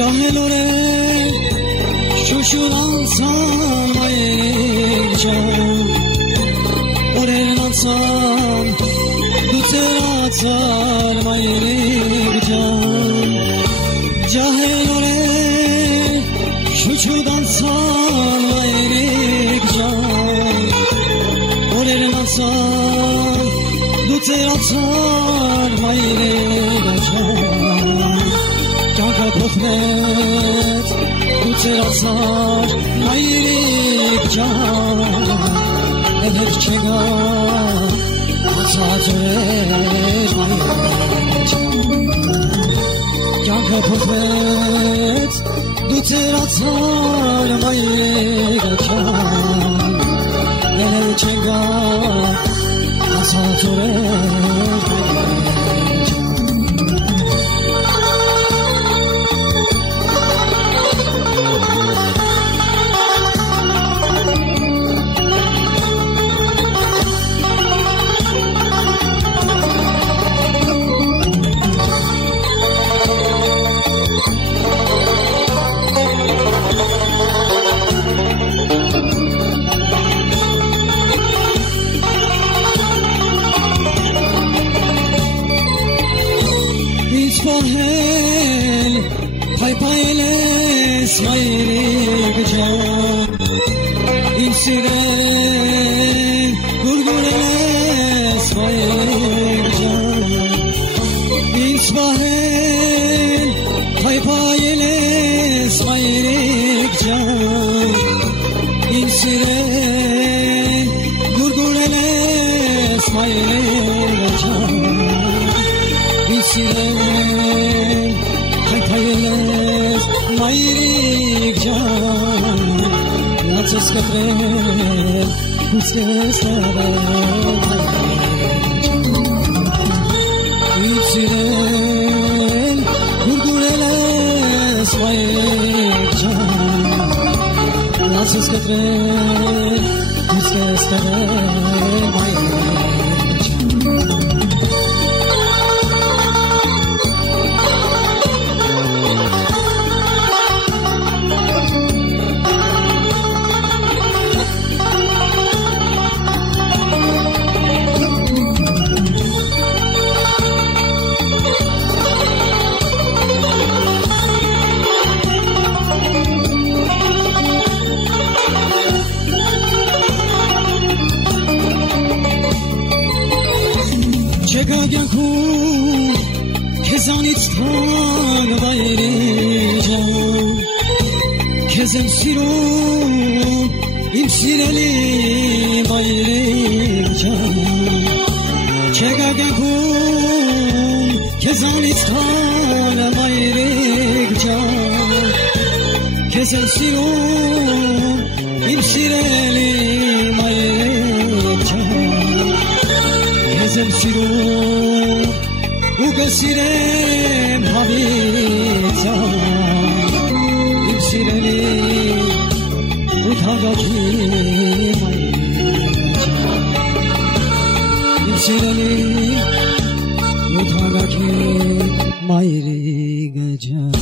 Ջահելորե շուշուր անցան մայրիկ ջան օրերն անցան դու ծերացար մայրիկ ջան Ջահելորե շուշուր անցան մայրիկ ջան օրերն անցան դու ծերացար մայրիկ ջան Կյանքը փոխվեց դու ծերացար մայրիկ ջան Էլ հետ չեկա անցած օրեր մայրիկ ջան Կյանքը փոխվեց դու ծերացար մայրիկ ջան Էլ հետ չեկա անցած օրեր Պահել, պայպայել ես մայրիկ ջան Իմ սիրել, գուրգուրել ես մայրիկ ջան Ինձ պահել, պայպայել ես մայրիկ ջան Իմ սիրել, գուրգուրել ես մայրիկ ջան Իմ սիրել Մայրիկ ջան, լացես կտրել, հուսկես տվել Իմ սիրել, գուրգուրել ես մայրիկ ջան Լացես կտրել, հուսկես տվել մայրիկ Չեկագյանքում քեզանից թան մայրիկ ջան Քեզ եմ սիրում իմ սիրելի մայրիկ ջան Չեկագյանքում քեզանից թան մայրիկ ջան Քեզ եմ սիրում իմ սիրելի մայրիկ ջան Քեզ եմ սիրում ու կսիրեմ հավիտյան Իմ սիրելի ու թագակի մայրիկ ջան Իմ սիրելի ու թագակի մայրիկ ջան